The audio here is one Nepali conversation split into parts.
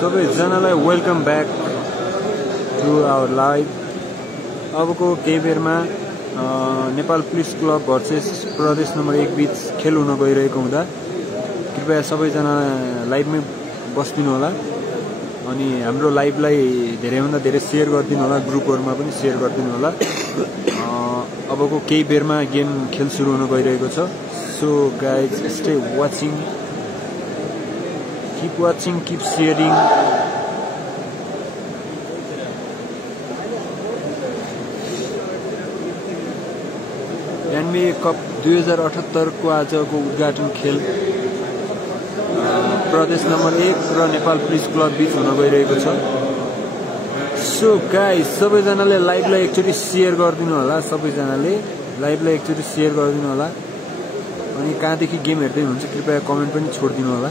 सबैजनालाई welcome back to our live. अबको केही बेरमा Nepal police club versus Pradesh number 1 बीच खेल हुन गइरहेको हुँदा कृपया सबैजना लाइभमै बस्दिनु होला अनि हाम्रो लाइभलाई धेरैभन्दा धेरै सेयर गरिदिनु होला, ग्रुपहरुमा पनि सेयर गरिदिनु होला। अबको केही बेरमा गेम खेल सुरु हुन गइरहेको छ। So guys stay watching, keep watching, keep sharing. NBA cup 2078 को आजको उद्घाटन खेल प्रदेश नम्बर 1 र नेपाल पुलिस क्लब बीच हुन गइरहेको छ। सो गाइस सबैजनाले लाइभलाई एकचोटी शेयर गरिदिनु होला, सबैजनाले लाइभलाई एकचोटी शेयर गरिदिनु होला अनि कहाँदेखि गेम हेर्दै हुनुहुन्छ कृपया कमेन्ट पनि छोडिदिनु होला।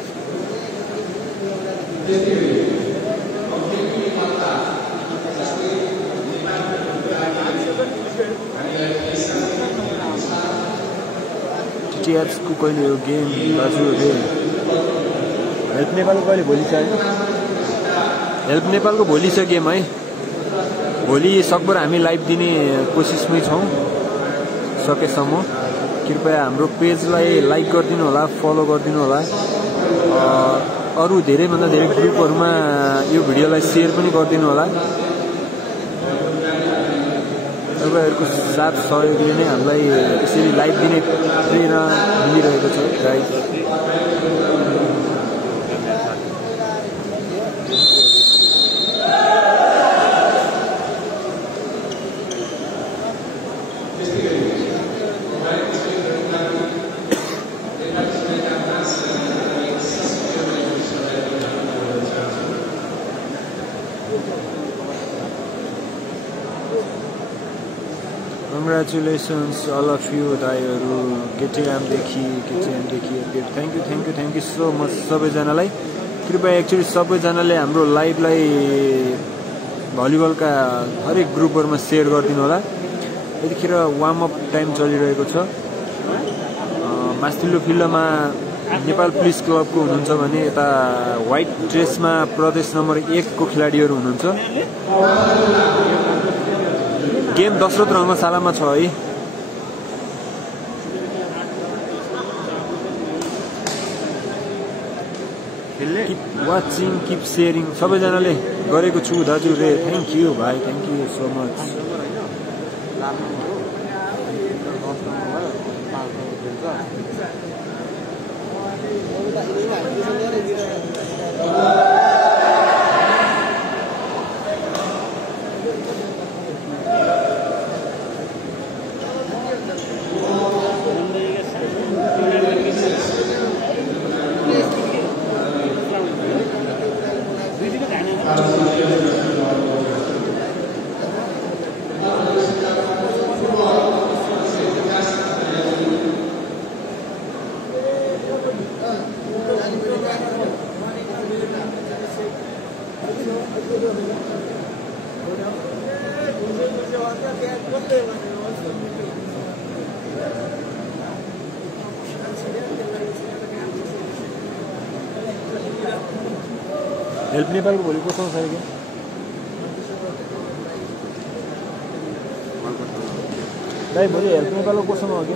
टिटिएच को कहिले हो गेम दाजु रे? हेल्प नेपालको कहिले? भोलि छ है। हेल्प नेपालको भोलि छ गेम है। भोलि सकभर हामी लाइभ दिने कोसिसमै छौं सकेसम्म। कृपया हाम्रो पेजलाई लाइक गरिदिनु होला, फलो गरिदिनु होला। अरु धेरै भन्दा धेरै ग्रुपहरुमा यो भिडियोलाई शेयर पनि गरिदिनु होला। तपाईहरुको साथ सहयोगले नै हामीलाई यसरी लाइभ दिने प्रेरणा मिलिरहेको छ guys. Congratulations all of you दाइहरु, केटीएमदेखि update. Thank you so much सबैजनालाई। कृपया एकचोटी सबैजनाले हाम्रो लाइभलाई भलिबलका हरेक ग्रुपहरुमा शेयर गरिदिनु होला। यतिखेर वार्म अप टाइम चलिरहेको छ। मास्तिल्लो फिल्डमा नेपाल पुलिस क्लबको हुनुहुन्छ भने यता व्हाइट ड्रेसमा प्रदेश नम्बर 1 को खेलाडीहरु हुनुहुन्छ। गेम दशरथ रङ्गशालामा छ है। Keep watching, keep sharing. सबैजनाले गरेको छु दाजु रे। थ्यांक यू भाइ, thank you so much. Help नेपालको भोलि कोसँग छ के? दाइ भोलि हेल्प नेपालको कोसँग हो कि?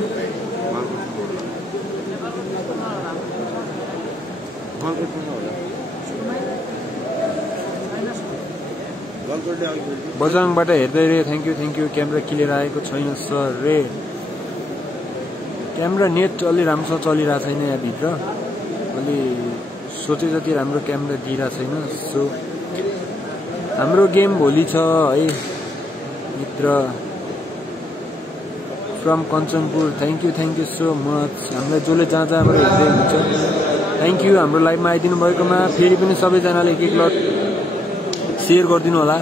बजाङबाट हेर्दै रे। Thank you. क्यामेरा क्लियर आएको छैन सर रे। क्यामेरा नेट अलि राम्रोसँग चलिरहेको छैन यहाँ भित्र। अलि सोचे जति राम्रो क्यामेरा दिइरहेको छैन। सो हाम्रो गेम भोलि छ है मित्र from Kanchanpur. Thank you so much. हामीलाई जसले जहाँ जहाँबाट हेर्दै हुनुहुन्छ थ्यांक यू। हाम्रो लाइभमा आइदिनु भएकोमा फेरि पनि सबैजनाले एक लट शेयर गरिदिनु होला।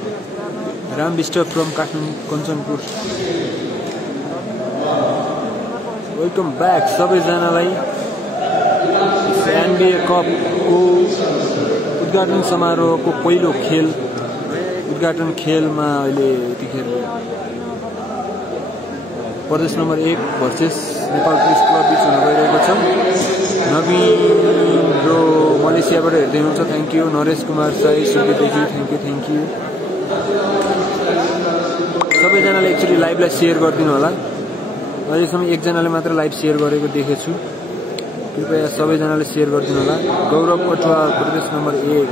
Ram Bisht from Kathmandu Kanchanpur. Welcome back सबैजनालाई। NBA कपको उद्घाटन समारोहको पहिलो खेल उद्घाटन खेलमा अहिले यतिखेर प्रदेश number 1 versus Nepal police club बीच हुन गइरहेको छ। नवीन ब्रो मलेसियाबाट हेर्दै हुनुहुन्छ, थ्याङ्क यू। नरेश कुमार साई सुर्खेतदेखि थ्याङ्क यू। सबैजनाले एक्चुअली लाइभलाई सेयर गरिदिनु होला। अहिलेसम्म एकजनाले मात्र लाइभ सेयर गरेको देखेछु, कृपया सबैजनाले सेयर गरिदिनु होला। गौरव कटुवाल प्रदेश नम्बर 1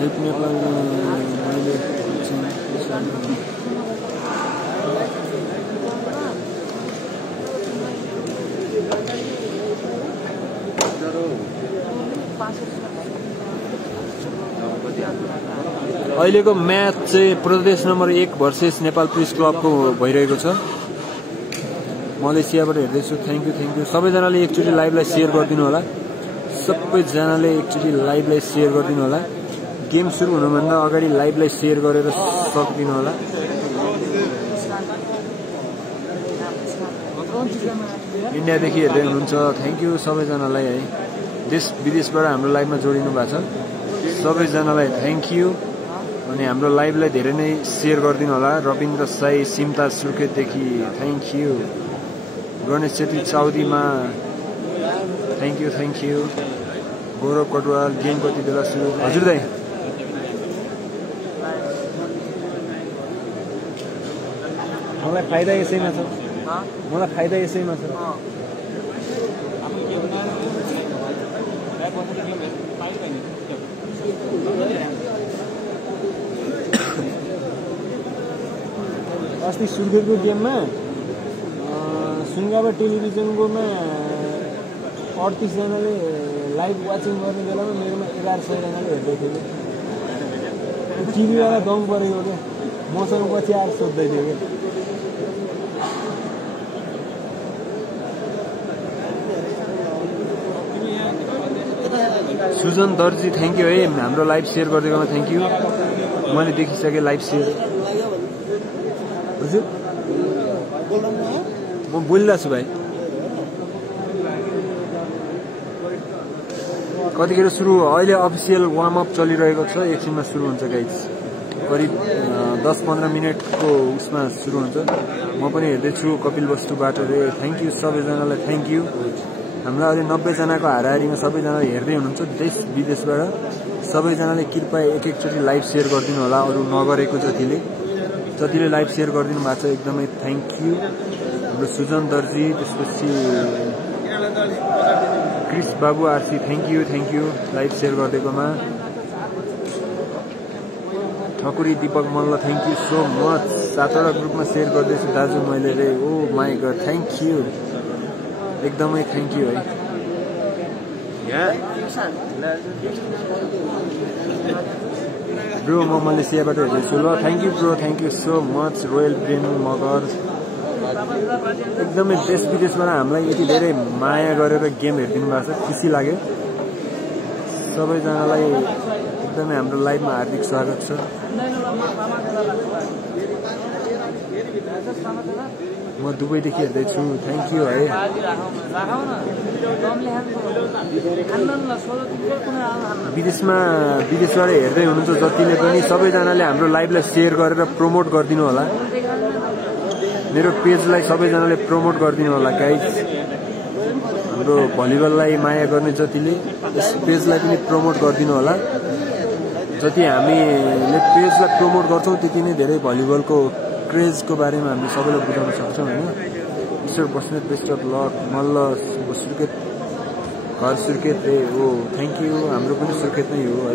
हेल्प नेपाल। अहिलेको म्याच चाहिँ प्रदेश नम्बर 1 भर्सेस नेपाल पुलिस क्लबको भइरहेको छ। मलेसियाबाट हेर्दैछु, थ्याङ्क यू। सबैजनाले एकचोटि लाइभलाई सेयर गरिदिनु होला। सबैजनाले एकचोटि लाइभलाई सेयर गरिदिनु होला। गेम सुरु हुनुभन्दा अगाडि लाइभलाई सेयर गरेर सकिदिनु होला। इन्डियादेखि हेर्दै हुनुहुन्छ, थ्याङ्क यू सबैजनालाई है। देश विदेशबाट हाम्रो लाइभमा जोडिनु भएको छ, सबैजनालाई थ्याङ्क यू। अनि हाम्रो लाइभलाई धेरै नै सेयर गरिदिनु होला। रविन्द्र साई सिमताज सुर्खेतदेखि थ्याङ्क यू। गणेश छेत्री चाउदीमा thank you. Gaurav Katuwal game कति बेला सुरु? हजुर दाइ, मलाई फाइदा यसैमा छ, अस्ति सुर्खेतको गेममा सुनगाबा टेलिभिजनकोमा 38 जनाले लाइभ वाचिङ गर्ने बेलामा मेरोमा 1100 जनाले हेर्दै थियो। टिभीवाला दम परेको क्या, मसँग पछि आएर सोध्दै थियो क्या। सुजन दर्जी थ्याङ्क यू है, हाम्रो लाइभ सेयर गरिदिएकोमा थ्याङ्क यू। मैले देखिसकेँ लाइभ सेयर। हजुर म बोलिरहेको छु भाइ। कतिखेर सुरु? अहिले अफिसियल वार्म अप चलिरहेको छ, एकछिनमा सुरु हुन्छ गाइज। करिब 10-15 मिनटको उसमा सुरु हुन्छ। म पनि हेर्दैछु कपिल वस्तुबाट रे। थ्याङ्क यू सबैजनालाई, थ्याङ्क यू। हाम्रो अहिले 90 जनाको हाराहारीमा सबैजनाले हेर्दै हुनुहुन्छ देश विदेशबाट। सबैजनाले कृपया एकचोटि लाइभ सेयर गरिदिनु होला, अरू नगरेको जतिले लाइभ सेयर गरिदिनु भएको छ, एकदमै थ्याङ्क यू। हाम्रो सुजन दर्जी, त्यसपछि Kris Babu RC thank you live share गरिदिएकोमा। Thakuri Dipak Malla thank you so much. 7वटा ग्रुपमा सेयर गर्दैछु दाजु मैले रे। Oh my god, thank you, एकदमै थ्याङ्क यू है। ब्रो म मलेसियाबाट हेर्दैछु ल। Thank you bro, thank you so much. Royal Brain Magar एकदमै देश विदेशबाट हामीलाई यति धेरै माया गरेर गेम हेरिदिनु भएको छ, खुसी लाग्यो। सबैजनालाई एकदमै हाम्रो लाइभमा हार्दिक स्वागत छ। म दुबईदेखि हेर्दैछु, थ्याङ्क यू है। विदेशबाट हेर्दै हुनुहुन्छ जतिले पनि, सबैजनाले हाम्रो लाइभलाई सेयर गरेर प्रमोट गरिदिनु होला। मेरो पेजलाई सबैजनाले प्रमोट गरिदिनु होला गाइज। हाम्रो भलिबललाई माया गर्ने जतिले यस पेजलाई पनि प्रमोट गरिदिनु होला। जति हामीले पेजलाई प्रमोट गर्छौँ त्यति नै धेरै भलिबलको क्रेजको बारेमा हामी सबैलाई बुझाउन सक्छौँ होइन। Ishwar Basnet best of luck. Malla Surkhet, घर सुर्खेत हो, थ्याङ्क यू। हाम्रो पनि सुर्खेत नै हो है।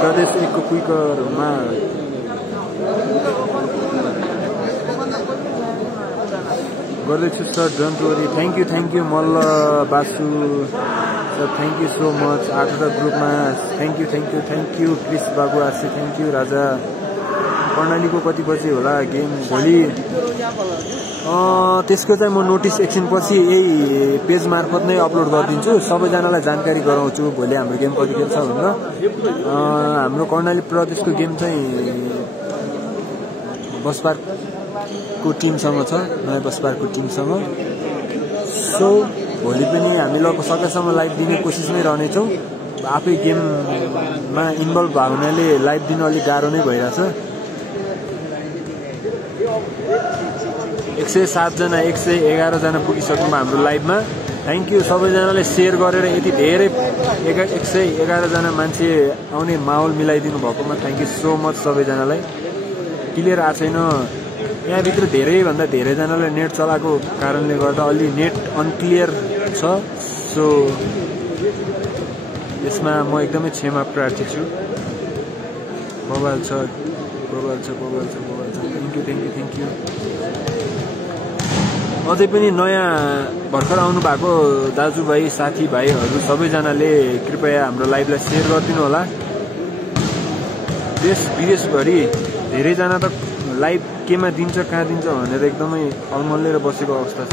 प्रदेश 1 को क्विकरमा गर्दैछु sir, don't worry. Thank you Malla Basu sir, thank you so much. 8वटा ग्रुपमा thank you. Kris Babu RC thank you. Raja कर्णालीको कति बजे होला गेम? भोलि त्यसको चाहिँ म नोटिस एकछिनपछि यही पेज मार्फत नै अपलोड गरिदिन्छु। सबैजनालाई जानकारी गराउँछु भोलि हाम्रो गेम कति खेल्छ भनेर। हाम्रो कर्णाली प्रदेशको गेम चाहिँ बसपार्कको टिमसँग छ, नयाँ बसपार्कको टिमसँग। सो भोलि पनि हामी सकेसम्म लाइभ दिने कोसिस नै रहनेछौँ। आफै गेममा इन्भल्भ भएको हुनाले लाइभ दिन अलिक गाह्रो नै भइरहेछ। 107 जना 111 जना पुगिसक्नुभयो हाम्रो लाइभमा। थ्याङ्क यू सबैजनाले सेयर गरेर यति धेरै 111 जना मान्छे आउने माहौल मिलाइदिनु भएकोमा थ्याङ्क यू सो मच सबैजनालाई। क्लियर आएको छैन यहाँभित्र, धेरैभन्दा धेरैजनाले नेट चलाएको कारणले गर्दा अलि नेट अनक्लियर छ। सो यसमा म एकदमै क्षमा प्रार्थी छु। मोबाइल छ थ्याङ्क यू। अझै पनि नयाँ भर्खर आउनु भएको दाजुभाइ साथीभाइहरू सबैजनाले कृपया हाम्रो लाइभलाई सेयर गरिदिनु होला। देश विदेशभरि धेरैजना त लाइभ केमा दिन्छ कहाँ दिन्छ भनेर एकदमै अलमल्लेर बसेको अवस्था छ।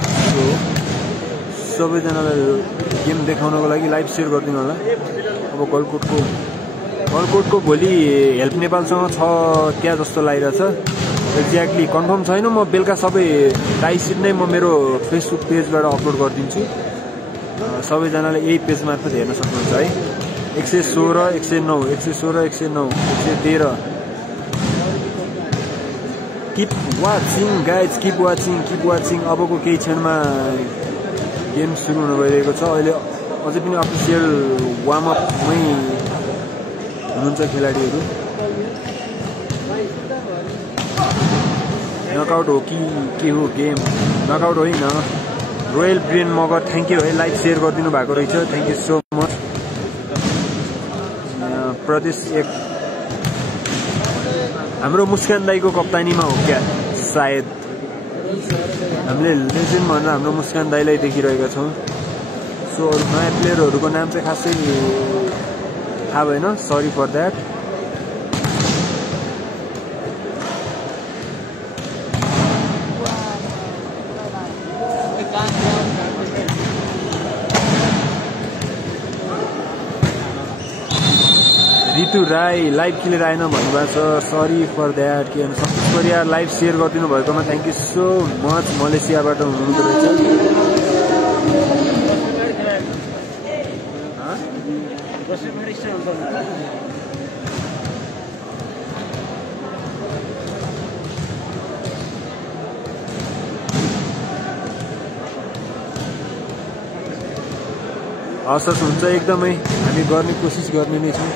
सबैजनालाई गेम देखाउनको लागि लाइभ सेयर गरिदिनु होला। अब गलकोटको भोलि हेल्प नेपालसँग छ क्या जस्तो लागिरहेछ। एक्ज्याक्टली कन्फर्म छैन। म बेलुका सबै टाइसिट नै म मेरो फेसबुक पेजबाट अपलोड गरिदिन्छु। सबैजनाले यही पेज मार्फत हेर्न सक्नुहुन्छ है। 116 109 116 109 113। Keep watching guys, keep watching. अबको केही क्षणमा गेम सुरु हुन गइरहेको छ। अहिले अझै पनि अफिसियल वार्मअपमै हुनुहुन्छ खेलाडीहरू। नकआउट हो कि के हो गेम? नकआउट होइन। Royal Brain Magar thank you है, लाइभ सेयर गरिदिनु भएको रहेछ। Thank you so much. प्रदेश 1 हाम्रो मुस्कान दाईको कप्तानीमा हो क्या सायद। हामीले लेजेन्ड भनेर हाम्रो मुस्कान दाईलाई देखिरहेका छौँ। सो नयाँ प्लेयरहरूको नाम चाहिँ खासै थाहा भएन, sorry for that. Ritu Rai live खेलेर आएन भन्नुभएको छ, सरी फर द्याट। के भन्छ सन्तोष परियार लाइभ सेयर गरिदिनु भएकोमा थ्याङ्क यू सो मच। मलेसियाबाट हुनुहुँदो रहेछ। हस् हुन्छ एकदमै, हामी गर्ने कोसिस गर्ने नै छौँ।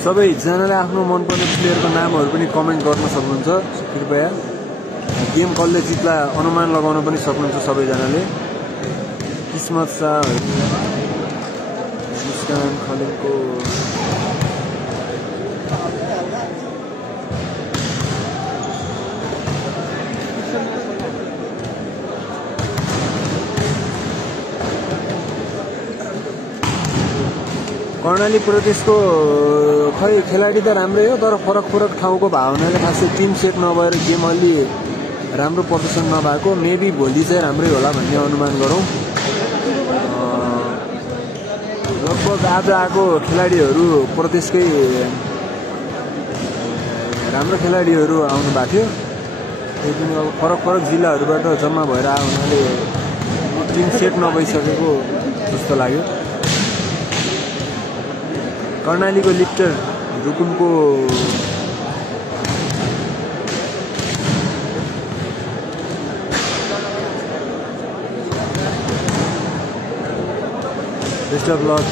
सबैजनाले आफ्नो मनपर्ने प्लेयरको नामहरू पनि कमेन्ट गर्न सक्नुहुन्छ। कृपया गेम कसले जित्ला अनुमान लगाउन पनि सक्नुहुन्छ सबैजनाले। किस्मत शाह, मुस्कान खलिलको कर्णाली प्रदेशको खै खेलाडी त राम्रै हो, तर फरक ठाउँको भावनाले खासै टिम सेट नभएर गेम अलि राम्रो प्रदर्शन नभएको। मेबी भोलि चाहिँ राम्रै होला भन्ने अनुमान गरौँ। लगभग आज आएको खेलाडीहरू प्रदेशकै राम्रो खेलाडीहरू आउनु भएको थियो। त्यही पनि अब फरक जिल्लाहरूबाट जम्मा भएर आयो हुनाले टिम सेट नभइसकेको जस्तो लाग्यो। कर्णालीको लिफ्टर रुकुमको बेस्ट अफ लक।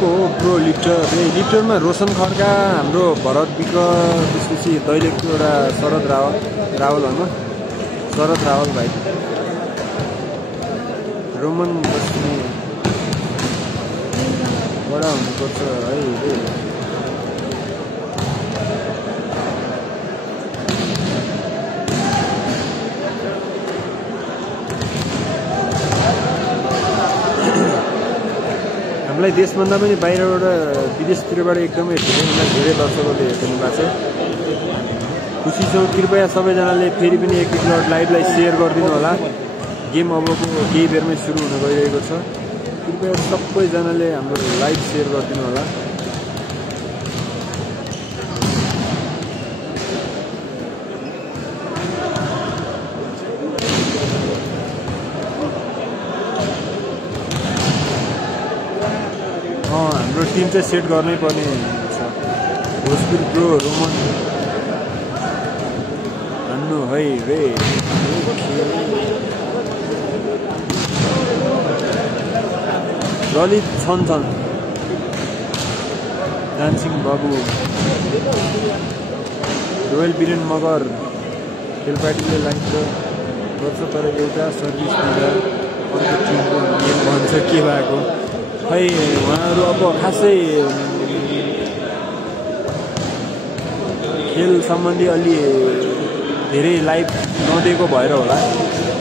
को हो प्रो लिफ्टरमा रोशन खड्का, हाम्रो भरत विक, त्यसपछि दैलेखको एउटा शरद रावल होइन, शरद रावल भाइ, रोमन बस्ने बडा हुनुपर्छ है। हामीलाई देशभन्दा पनि बाहिरबाट विदेशतिरबाट एकदमै धेरै दर्शकहरूले हेरिदिनु भएको छ। खुसी छौँ। कृपया सबैजनाले फेरि पनि एक लाइभलाई सेयर गरिदिनु होला। गेम अबको केही बेरमै सुरु हुन गइरहेको छ। कृपया सबैजनाले हाम्रो लाइभ सेयर गरिदिनु होला। हाम्रो टिम चाहिँ सेट गर्नै पर्ने छ। भोजपुर प्रो रोमन हान्नु है रे। ललित छन् डान्सिङ बाबु, रोयल बिरेन मगर खेलपाटीले लाइक गर्छ तर एउटा सर्भिस दिँदा अर्को टिमको गेम भन्छ के भएको खै। उहाँहरू अब खासै खेल सम्बन्धी अलि धेरै लाइभ नदिएको भएर होला,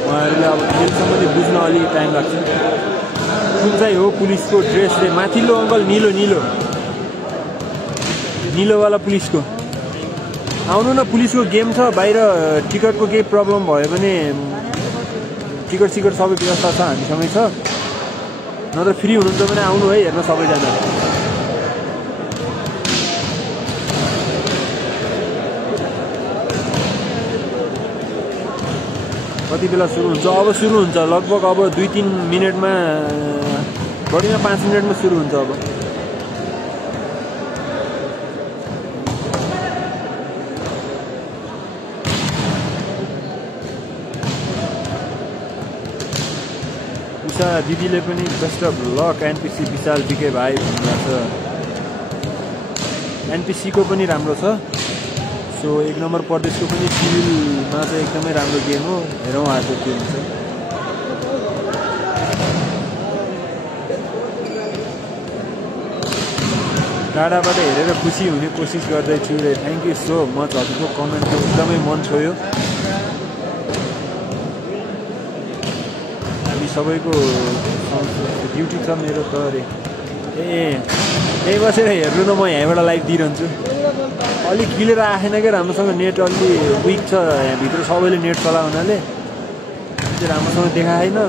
उहाँहरूले अब खेल सम्बन्धी बुझ्न अलि टाइम लाग्छ। कुन चाहिँ हो पुलिसको ड्रेसले माथिल्लो अङ्कल निलोवाला पुलिसको आउनु न। पुलिसको गेम छ बाहिर, टिकटको केही प्रब्लम भयो भने टिकट सबै व्यवस्था छ हामीसँगै छ, नत्र फ्री हुनुहुन्छ भने आउनु है हेर्न सबैजना। कति बेला सुरु हुन्छ? अब सुरु हुन्छ लगभग अब 2-3 मिनटमा, बढीमा 5 मिनटमा सुरु हुन्छ। अब उषा दिदीले पनि बेस्ट अफ लक एनपिसी विशाल बिके भाइ भन्नुभएको छ। एनपिसीको पनि राम्रो छ। सो 1 नम्बर प्रदेशको पनि सिभिलमा चाहिँ एकदमै राम्रो गेम हो। हेरौँ आज के हुन्छ। टाढाबाट हेरेर खुसी हुने कोसिस गर्दैछु रे। Thank you so much. हजुरको कमेन्टको एकदमै मन छोयो। हामी सबैको ड्युटी छ मेरो त अरे। यही बसेर हेर्नु न, म यहाँबाट लाइभ दिइरहन्छु। अलिक क्लियर आएन क्या राम्रोसँग, नेट अलि विक छ यहाँभित्र, सबैले नेट चला हुनाले राम्रोसँग देखाएन।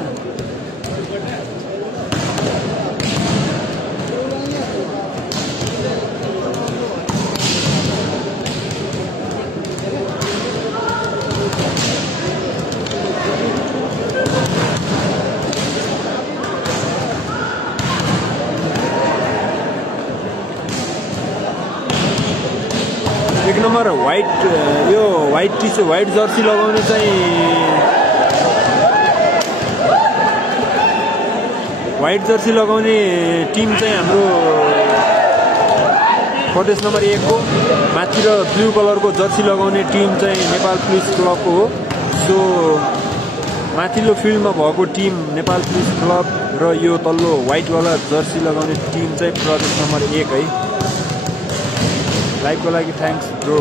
यो व्हाइट जर्सी लगाउने चाहिँ व्हाइट जर्सी लगाउने टिम चाहिँ हाम्रो प्रदेश नम्बर 1 हो। माथि र ब्लू कलरको जर्सी लगाउने टिम चाहिँ नेपाल पुलिस क्लबको हो। सो माथिल्लो फिल्डमा भएको टिम नेपाल पुलिस क्लब र यो तल्लो व्हाइटवाला जर्सी लगाउने टिम चाहिँ प्रदेश नम्बर 1 है। लाइभको लागि थ्याङ्क्स ब्रो।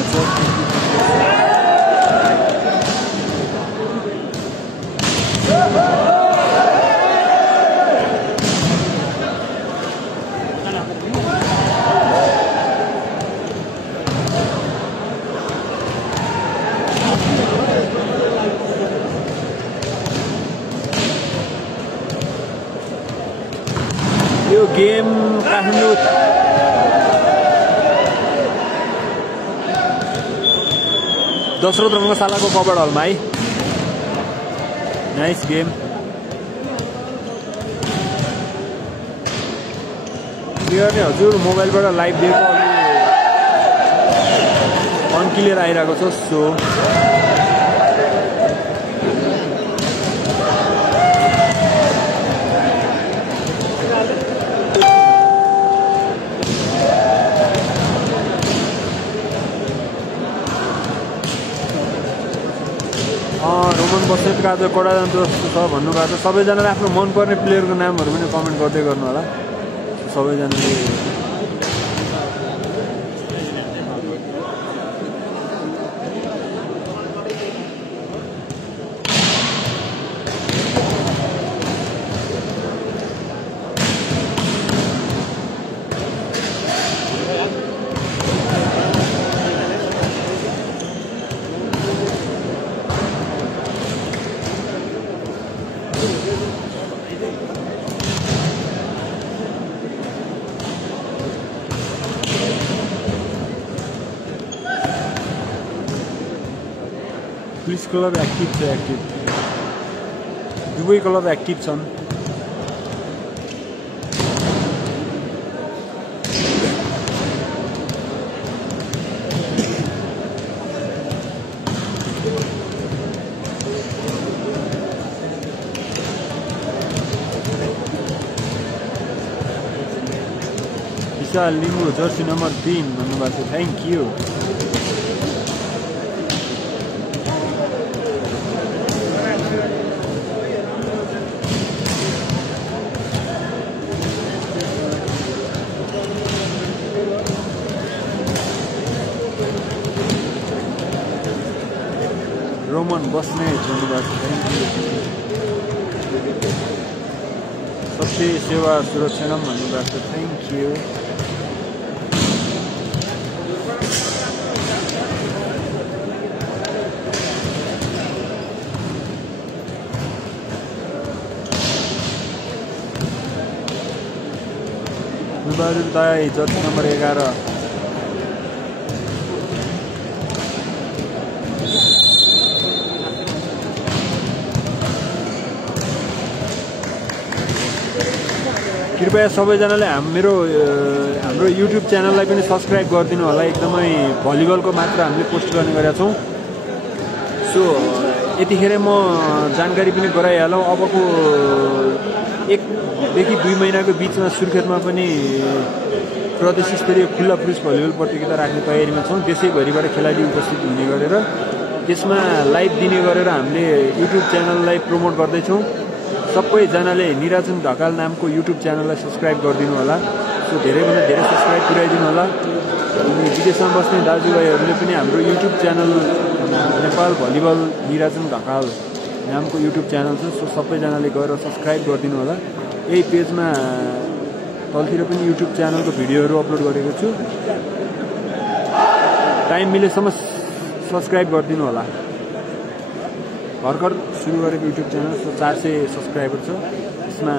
भएको छ। यो गेम काठमाडौँ दशरथ रङ्गशालाको कबड हलमा है। Nice game. यो हजुर मोबाइलबाट लाइभ दिएको अनक्लियर आइरहेको छ। सो रोमन बस्नेतको आज कडा जान्छ जस्तो छ भन्नुभएको छ। सबैजनाले आफ्नो मनपर्ने प्लेयरको नामहरू पनि कमेन्ट गर्दै गर्नु होला सबैजनाले। पुलिस क्लब एक्टिभ छ। दुवै क्लब एक्टिभ छन्। विशाल लिम्बू जर्सी नम्बर 3 भन्नुभएको छ। Thank you. रोमन बस्ने भन्नुभएको छ। सत्य सेवा सुरक्षाम भन्नुभएको छ। Thank you. दाई जर्सी नम्बर 11 कृपया सबैजनाले हाम्रो युट्युब च्यानललाई पनि सब्सक्राइब गरिदिनु होला। एकदमै भलिबलको मात्र हामीले पोस्ट गर्ने गरेका छौँ। सो यतिखेर म जानकारी पनि गराइहालौँ। अबको 1 देखि 2 महिनाको बिचमा सुर्खेतमा पनि प्रदेश स्तरीय खुल्ला पुरुष भलिबल प्रतियोगिता राख्ने तयारीमा छौँ। देशैभरिबाट खेलाडी उपस्थित हुने गरेर त्यसमा लाइभ दिने गरेर हामीले युट्युब च्यानललाई प्रमोट गर्दैछौँ। सबैजनाले निराजन ढकाल नामको युट्युब च्यानललाई सब्सक्राइब गरिदिनु होला। सो धेरैभन्दा धेरै सब्सक्राइब पुर्याइदिनु होला। अनि विदेशमा बस्ने दाजुभाइहरूले पनि हाम्रो युट्युब च्यानल नेपाल भलिबल निराजन ढकाल नामको युट्युब च्यानल छ। सो सबैजनाले गएर सब्सक्राइब गरिदिनु होला। यही पेजमा तलतिर पनि युट्युब च्यानलको भिडियोहरू अपलोड गरेको छु। टाइम मिलेसम्म सब्सक्राइब गरिदिनु होला। भर्खर सुरु गरेको युट्युब च्यानल 400 सब्सक्राइबर छ। यसमा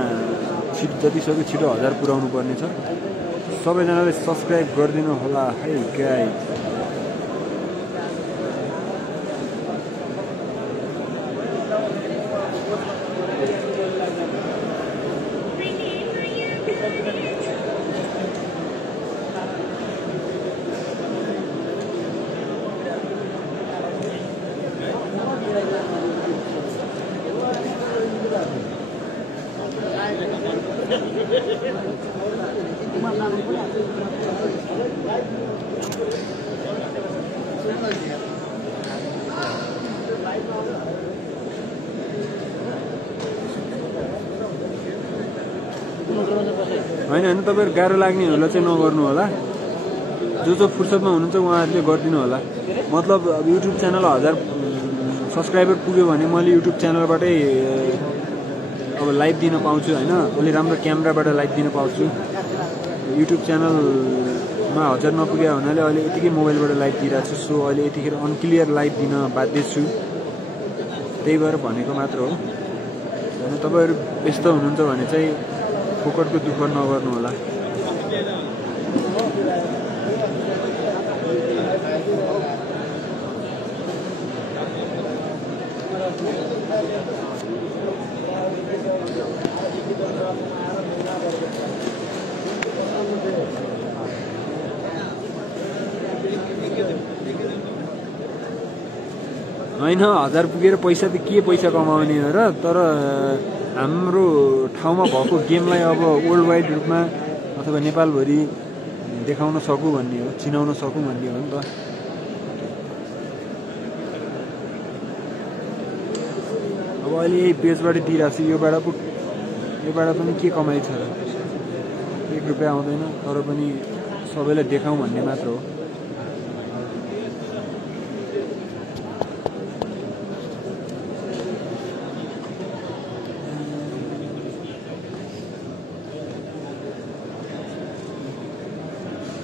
जतिसक्दो छिटो 1000 पुर्याउनु पर्ने छ। सबैजनाले सब्सक्राइब गरिदिनु होला है गाइस। होइन होइन, तपाईँहरू गाह्रो लाग्नेहरूलाई चाहिँ नगर्नु होला। जो फुर्सदमा हुनुहुन्छ उहाँहरूले गरिदिनु होला। मतलब अब युट्युब च्यानल 1000 सब्सक्राइबर पुग्यो भने मैले युट्युब च्यानलबाटै अब लाइभ दिन पाउँछु हैन। अलि राम्रो क्यामेराबाट लाइभ दिन पाउँछु। युट्युब च्यानलमा 1000 नपुग्यो हुनाले अहिले यतिकै मोबाइलबाट लाइभ दिइरहेको छु। सो अहिले यतिखेर अनक्लियर लाइभ दिन बाध्य छु। त्यही भएर भनेको मात्र हो। अनि तपाईहरु व्यस्त हुनुहुन्छ भने चाहिँ फोकटको दुःख नगर्नु होला। हैन 1000 पुगेर पैसा त के पैसा कमाउने हो र। तर हाम्रो ठाउँमा भएको गेमलाई अब वर्ल्ड वाइड रूपमा अथवा नेपालभरि देखाउन सकु भन्ने हो, चिनाउन सकु भन्ने हो नि त। अब अहिले यही पेजबाट दिइरहेको छु। योबाट पनि के कमाइ छ र, 1 रुपैयाँ आउँदैन। तर पनि सबैलाई देखाउँ भन्ने मात्र हो।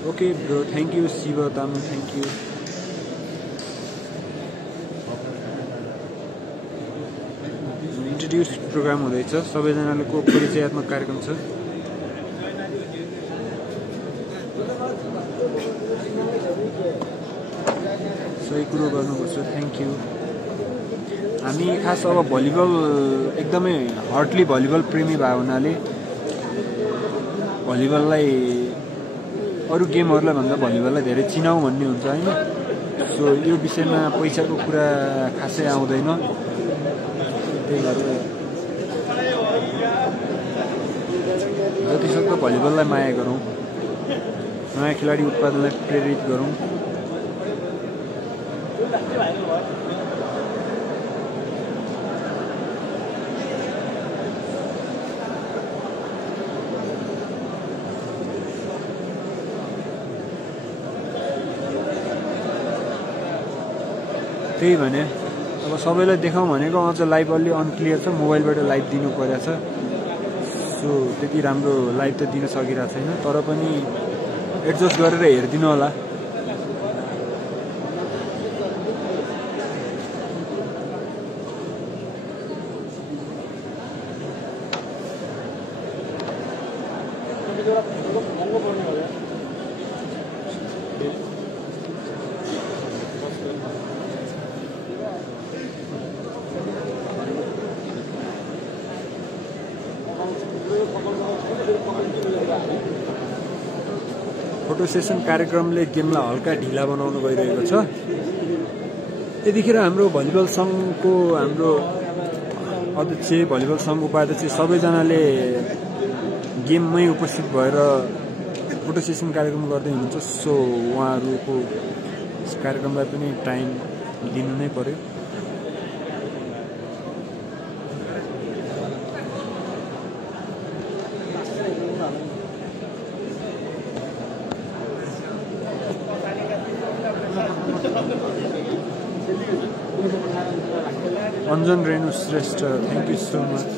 Okay bro, thank you Shiva Tamang, thank you. Introduce programme हुँदैछ, सबैजनाको परिचयात्मक कार्यक्रम छ। सही कुरो गर्नुपर्छ, थ्याङ्क यू। हामी खास अब भलिबल एकदमै हटली भलिबल प्रेमी भएको हुनाले भलिबललाई अरु गेमहरुलाई भन्दा भलिबललाई धेरै चिनाऊ भन्ने हुन्छ हैन। सो यो विषयमा पैसाको कुरा खासै आउँदैन। त्यही भएर जतिसक्दो भलिबललाई माया गरौँ, नयाँ खेलाडी उत्पादनलाई प्रेरित गरौँ। त्यही भने अब सबैलाई देखाउँ भनेको अझ लाइभ अलि अनक्लियर छ, मोबाइलबाट लाइभ दिनु परेको छ। सो त्यति राम्रो लाइभ त दिन सकिरहेको छैन, तर पनि एडजस्ट गरेर हेरिदिनु होला। फोटो सेसन कार्यक्रमले गेमलाई हल्का ढिला बनाउन गइरहेको छ। यतिखेर हाम्रो भलिबल संघको हाम्रो अध्यक्ष, भलिबल संघ उपाध्यक्ष सबैजनाले गेममै उपस्थित भएर फोटो सेसन कार्यक्रम गर्दै हुनुहुन्छ। सो उहाँहरूको कार्यक्रमलाई पनि टाइम दिनु नै पर्यो। Anjan Renu Shrestha, thank you so much.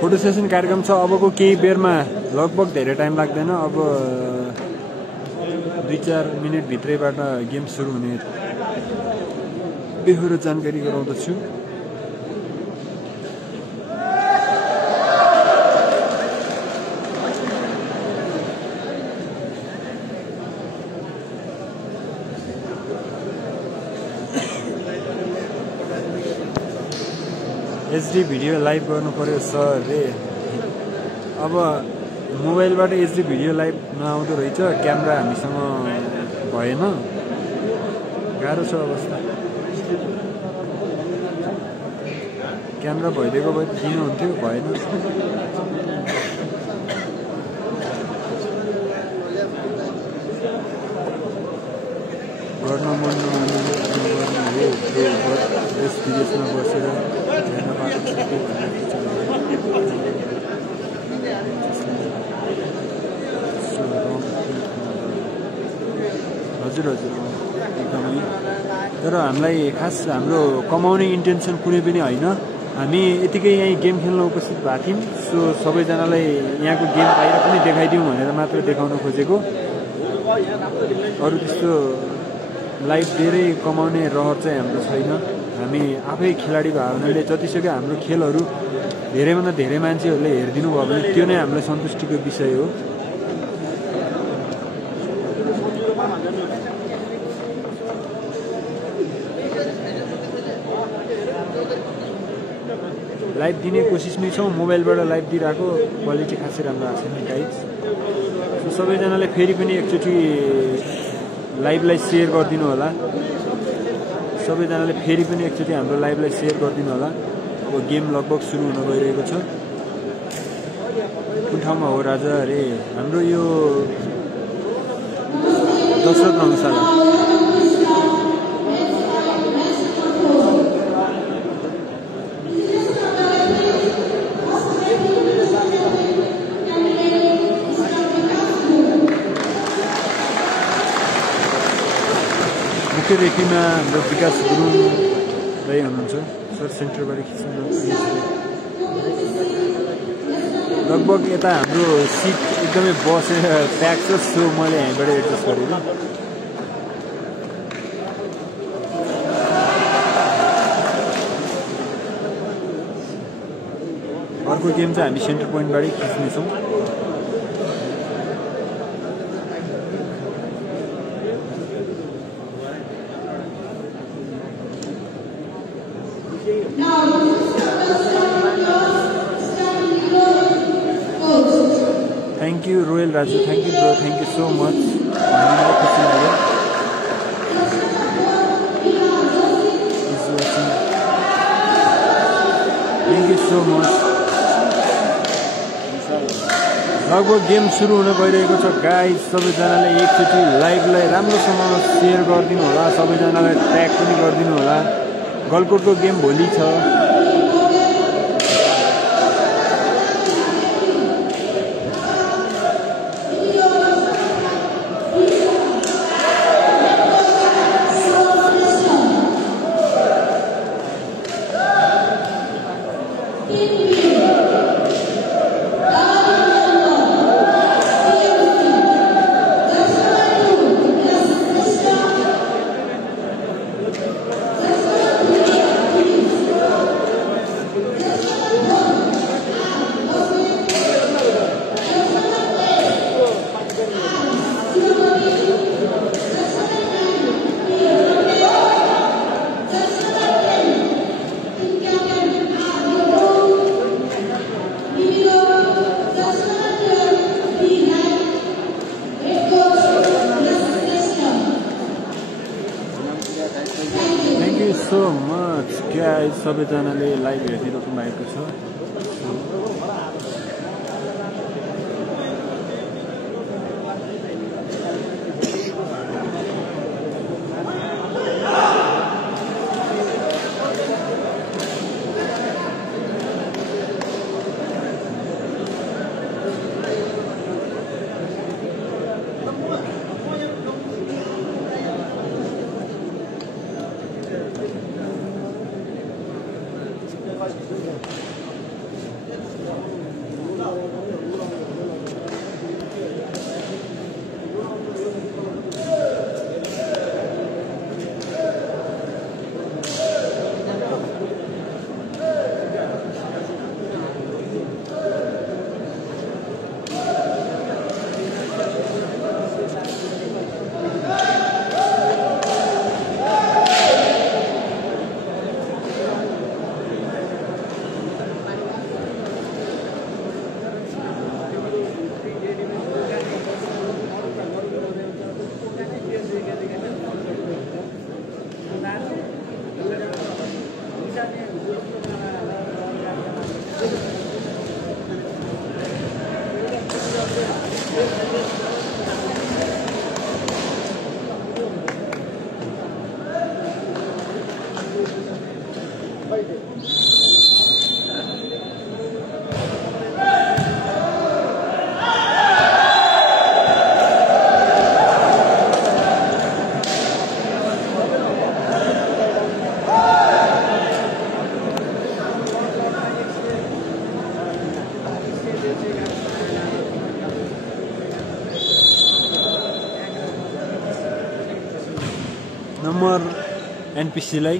Photo session कार्यक्रम छ अबको केही बेरमा, लगभग धेरै टाइम लाग्दैन। अब 2-4 मिनेट भित्रैबाट गेम सुरु हुने बेहोरो जानकारी गराउँदछु। एचडी भिडियो लाइभ गर्नु पर्यो सर रे। अब मोबाइलबाट एचडी भिडियो लाइभ नआउँदो रहेछ, क्यामेरा हामीसँग भएन, गाह्रो छ अवस्था। क्यामेरा भइदिएको भए दिनु हुन्थ्यो, भएन। गर्न मन नगर्ने हो देश विदेशमा बसेर हेर्न पाएको छु हजुर हजुर एकदमै तर हामीलाई खास हाम्रो कमाउने इन्टेन्सन कुनै पनि होइन हामी यतिकै यहीँ गेम खेल्न उपस्थित भएको थियौँ सो सबैजनालाई यहाँको गेम बाहिर पनि देखाइदिउँ भनेर मात्र देखाउन खोजेको अरू त्यस्तो लाइफ धेरै कमाउने रहर चाहिँ हाम्रो छैन हामी आफै खेलाडी भएको हुनाले जतिसक्यो हाम्रो खेलहरू धेरैभन्दा धेरै मान्छेहरूले हेरिदिनु भयो भने त्यो नै हामीलाई सन्तुष्टिको विषय हो लाइभ दिने कोसिसमै छौँ मोबाइलबाट लाइभ दिइरहेको क्वालिटी खासै राम्रो आएको छैन गाइज सो सबैजनाले फेरि पनि एकचोटि लाइभलाई सेयर गरिदिनु होला सबैजनाले फेरि पनि एकचोटि हाम्रो लाइभलाई सेयर गरिदिनु होला अब गेम लगभग सुरु हुन गइरहेको छ कुन ठाउँमा हो राजा अरे हाम्रो यो दशरथ रङशाला मुख्य रेखीमा हाम्रो विकास गुरुङ दाइ हुनुहुन्छ सर सेन्टरबाट खिच्नु लगभग यता हाम्रो सिट एकदमै बसेर प्याक छ सो मैले यहीँबाट एडजस्ट गरेको अर्को गेम चाहिँ हामी सेन्टर पोइन्टबाटै खिच्नेछौँ thank you Royal Raju thank you bro thank you so much खुशी लाग्यो थैंक यू सो मच लगभग गेम सुरु हुन गइरहेको छ गाइज सबैजनाले एकचोटि लाइभलाई राम्रोसँग सेयर गरिदिनु होला सबैजनालाई ट्याग पनि गरिदिनु होला गलकोटको गेम भोलि छ सो मच गाइज सबैजनाले लाइभ हेरिदिनु भएको छ नम्बर एनपिसीलाई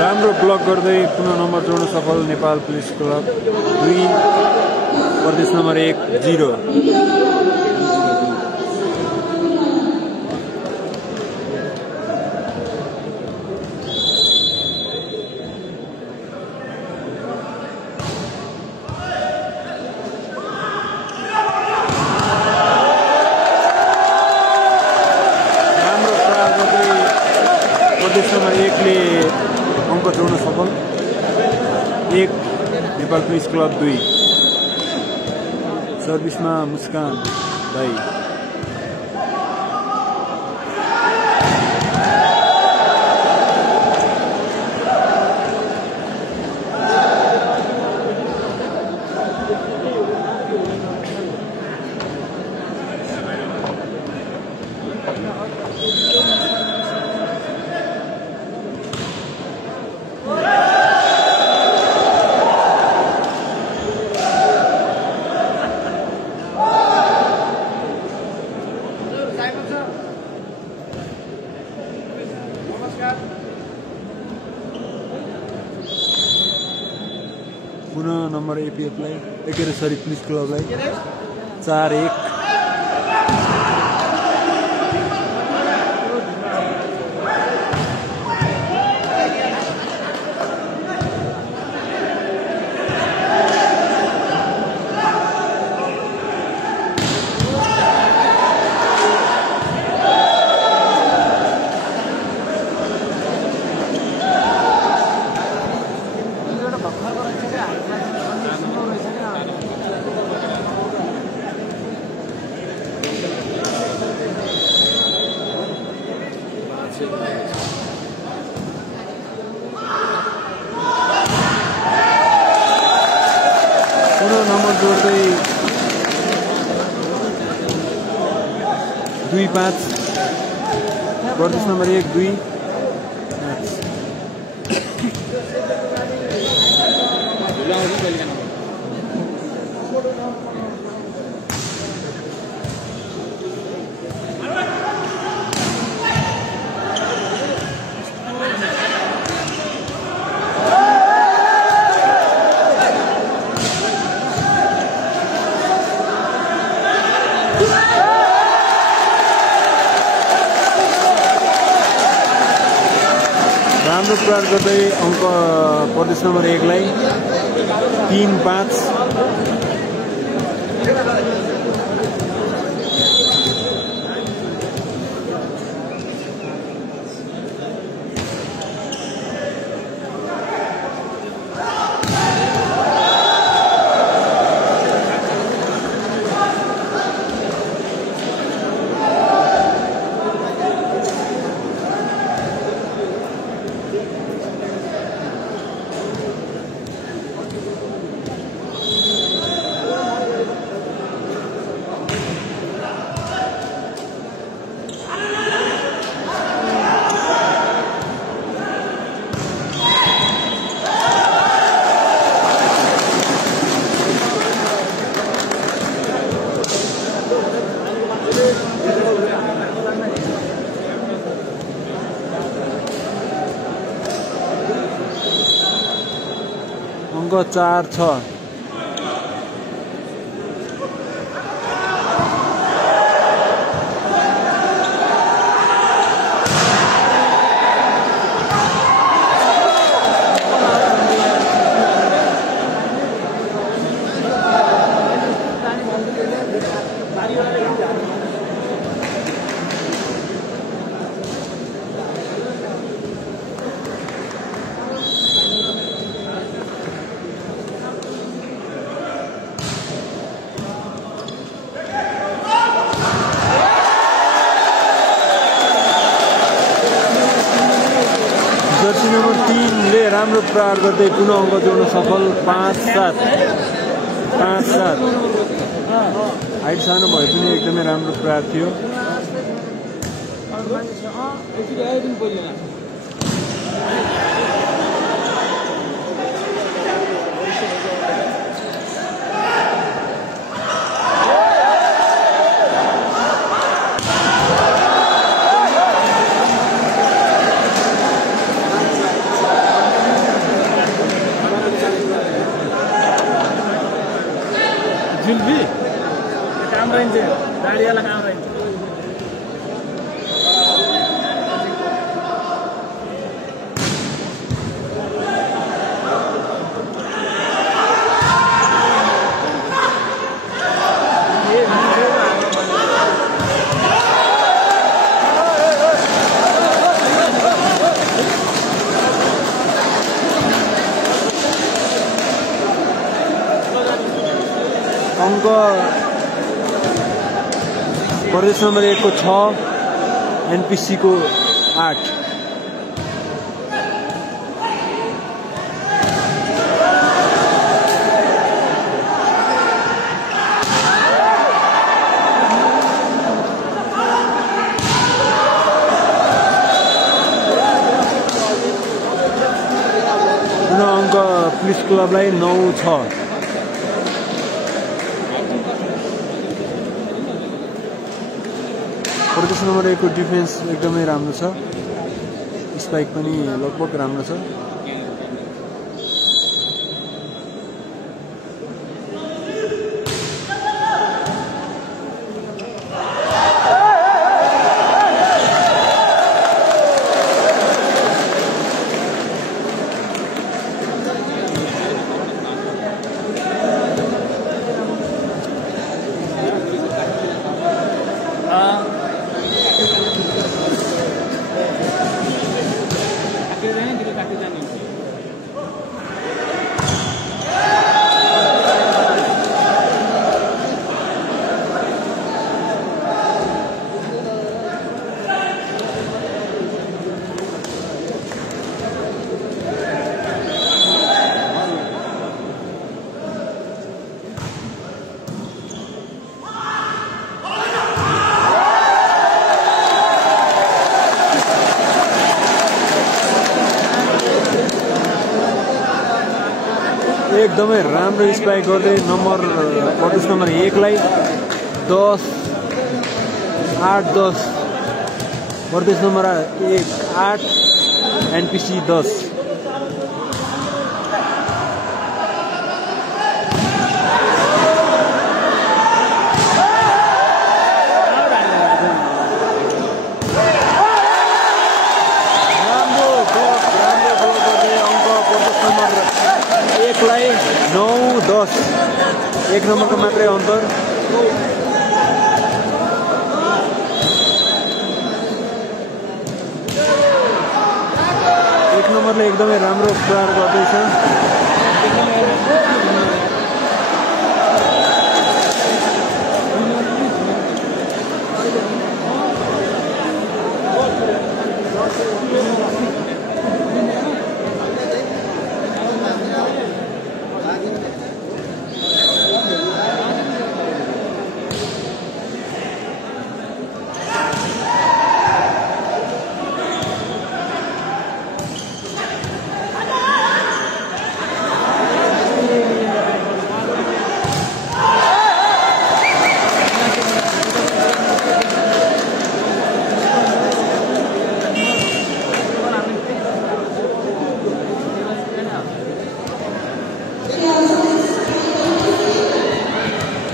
राम्रो ब्लक गर्दै पुनः नम्बर जोड्न सफल नेपाल पुलिस क्लब 2 प्रदेश नम्बर 1-0। प्रदेश नम्बर 1ले अङ्क जोड्न सफल 1 नेपाल पुलिस क्लब 2। सर्भिसमा मुस्कान भाइ पुनः नम्बर एपीएफलाई सरी पुलिस क्लबलाई 4-1। पुनः नम्बर जोड्दै 2-5 प्रदेश नम्बर 1-2। राम्रो प्रयास गर्दै अङ्क प्रदेश नम्बर 1लाई 3-5। अङ्क 4-6। जर्सी नम्बर 3ले राम्रो प्रहार गर्दै पुनः अङ्क जोड्न सफल 5-7। हाइट सानो भए पनि एकदमै राम्रो प्रहार थियो। भी काम रहन्छ गाडीवाला काम रहन्छ अंक प्रदेश नंबर 1 को 6, एनपीसी को 8। अंक पुलिस क्लबलाई 9-6। प्रदेश नंबर 1 को डिफेन्स एकदमै राम्रो छ, स्पाइक पनि लगभग राम्रो छ। एकदमै राम्रो स्पाइक गर्दै प्रदेश नम्बर 1 लाई 10-8-10। प्रदेश नम्बर 1 8, एनपीसी 10। लाई 9-10, 1 नम्बरको मात्रै अन्तर। एक नम्बरले एकदमै राम्रो प्रहार गर्दैछ।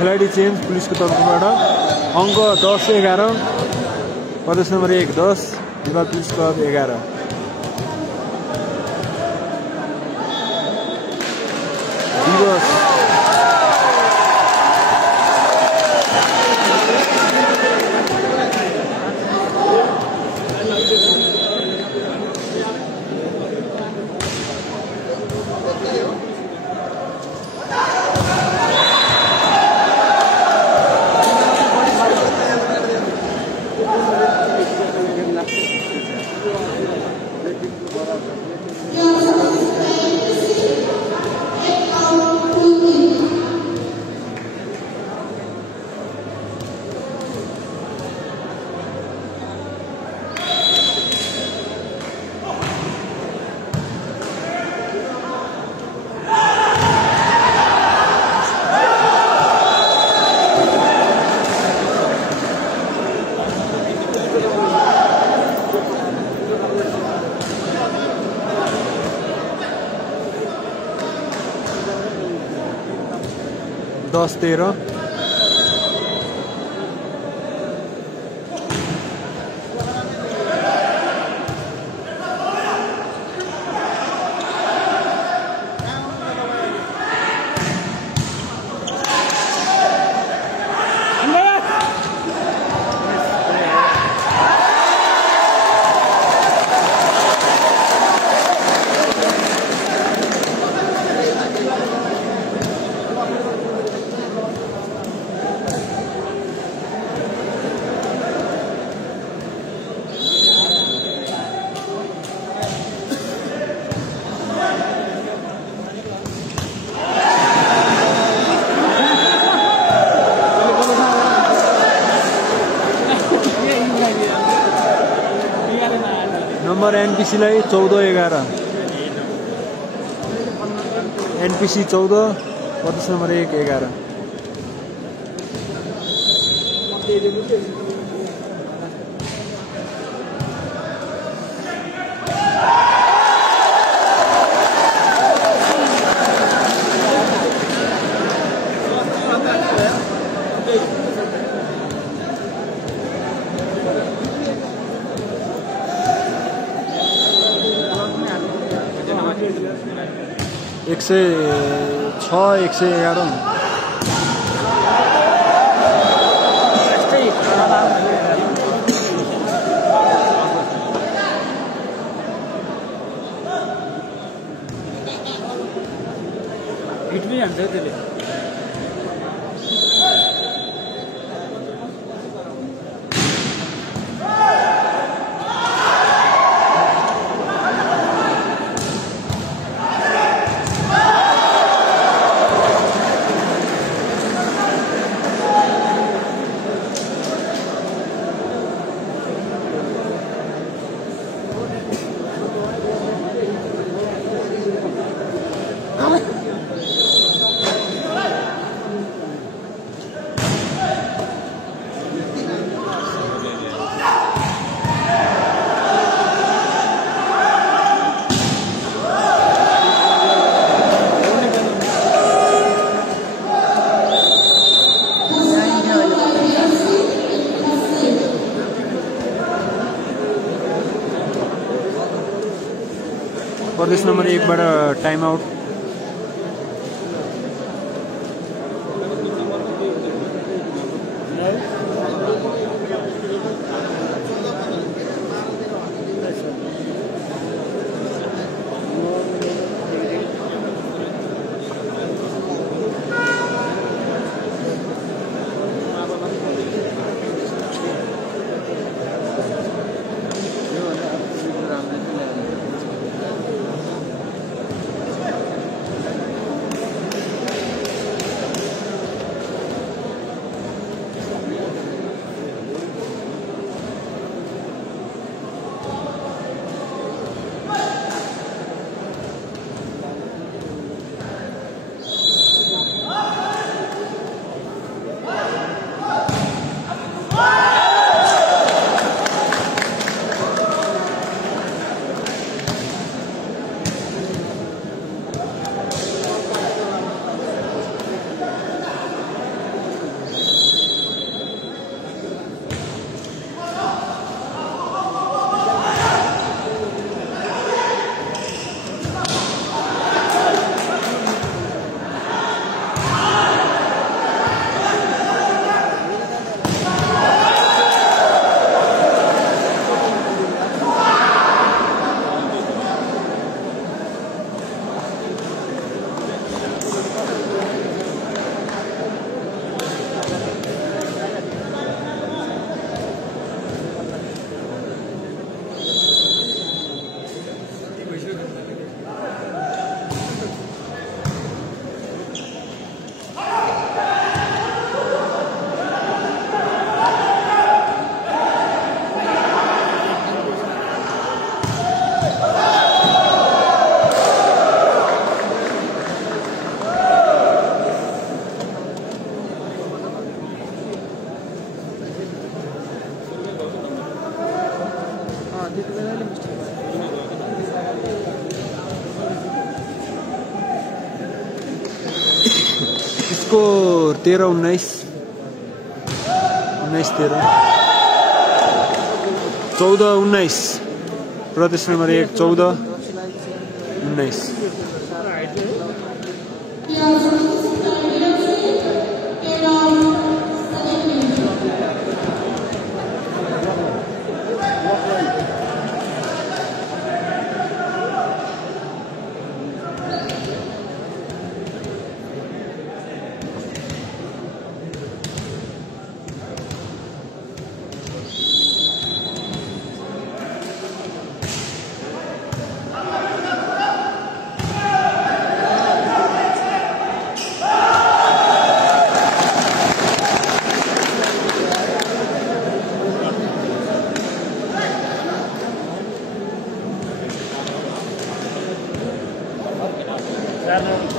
खेलाडी चेन्ज पुलिसको तर्फबाट। अंक 10-11, प्रदेश नम्बर 1 10, नेपाल पुलिस क्लब 11। दिवस 10-13। नम्बर एनपिसीलाई 14-11। एनपिसी 14, प्रदेश नम्बर 1-11। एक सय 111। हिट पनि हान्छ त्यसले। प्रदेश नम्बर 1 बाट टाइम आउट। स्कोर 13-19 19-13 14-19 प्रदेश नम्बर 1 14-19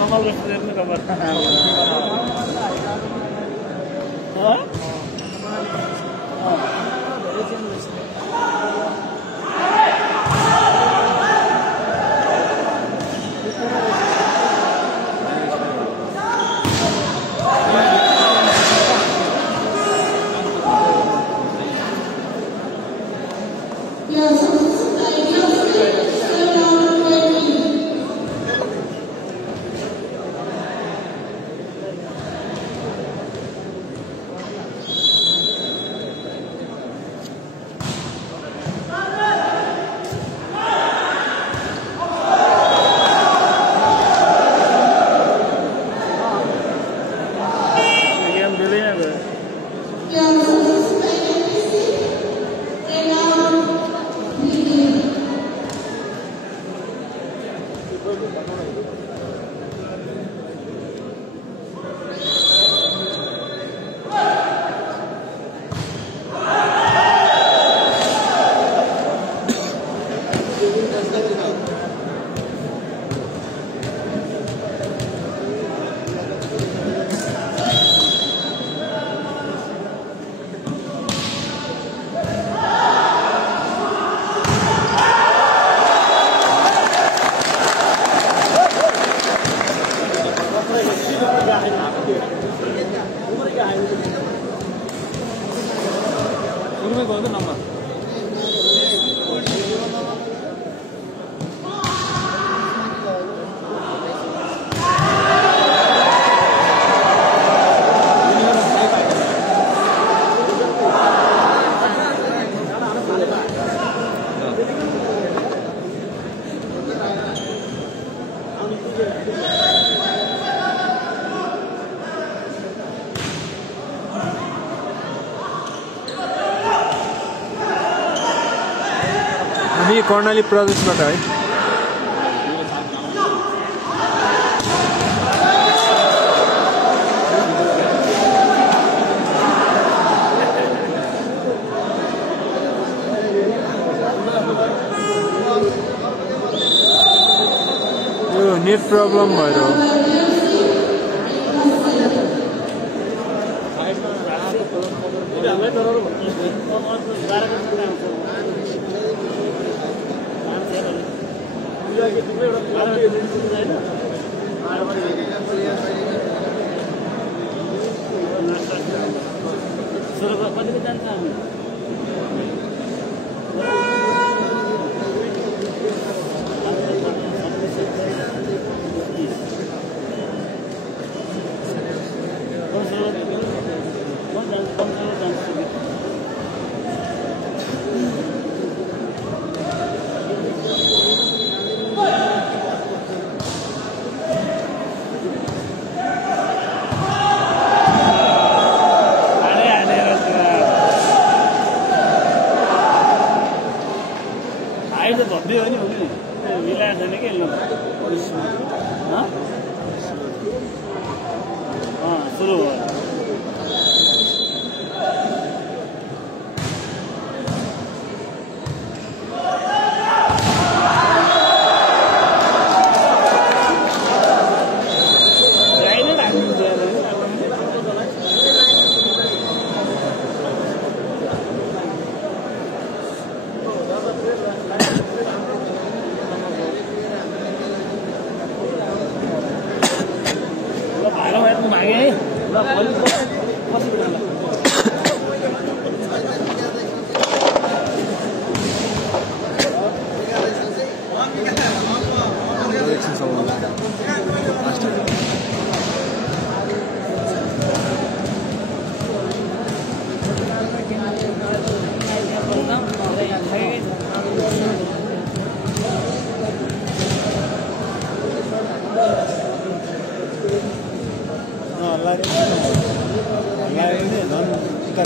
कमल रेस्टुरेन्टको खबर हामी कर्णाली प्रदेशबाट है यो नेट प्रब्लम भएर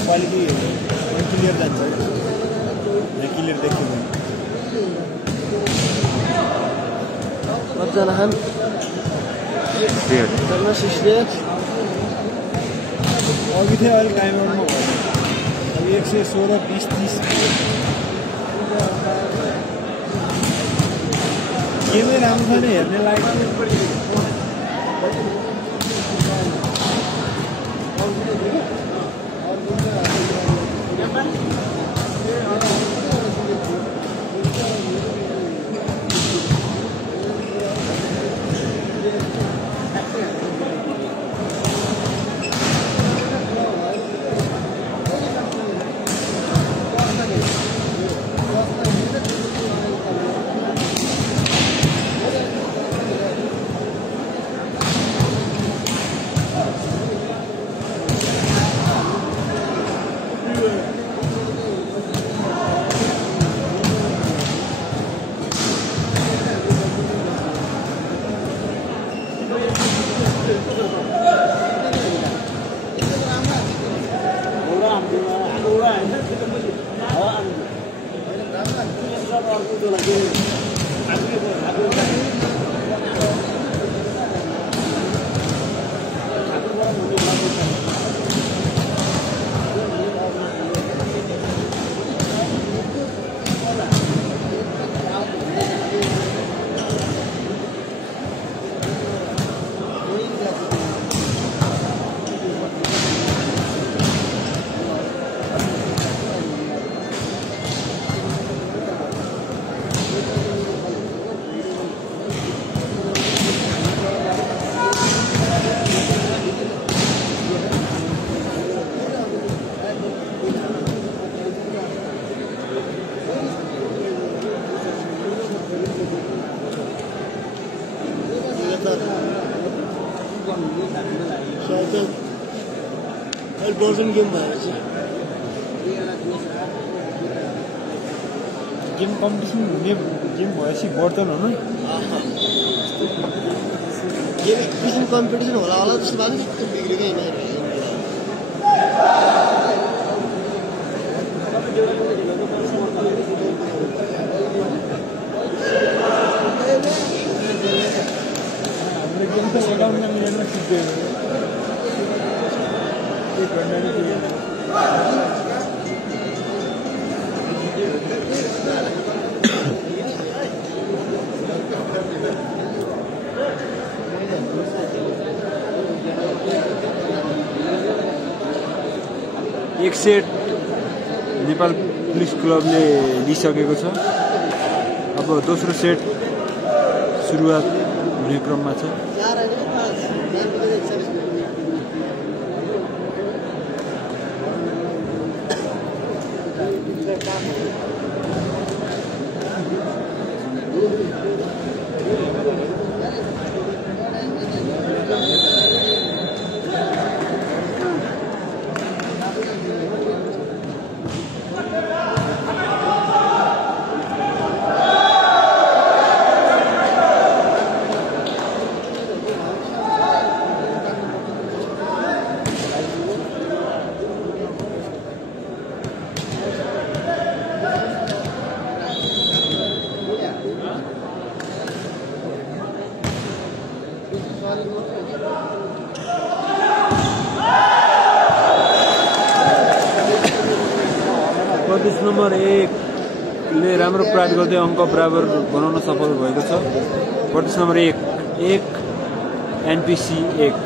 क्वालिटी क्लियर जान्छ क्लियर देखियो कतिजना खान अघि थियो अहिले टाइमरमा भयो अब 116 20 30 गेमै राम्रो छ नि हेर्ने लागि वर्जन गेम भएर चाहिँ गेम कम्पिटिसन हुने गेम भएपछि वर्तन हुनु गेम एकैछिन कम्पिटिसन होला त्यसको बाद त्यो बिग्रेकै हाम्रो गेम त लगाउन मिलेन सिद्धै एक सेट नेपाल पुलिस क्लबले लिइसकेको छ। अब दोस्रो सेट सुरुवात हुने क्रममा छ। प्रदेश नम्बर 1 ले राम्रो प्रयास गर्दै अङ्क बराबर बनाउन सफल भएको छ। प्रदेश नम्बर 1 एनपीसी 1।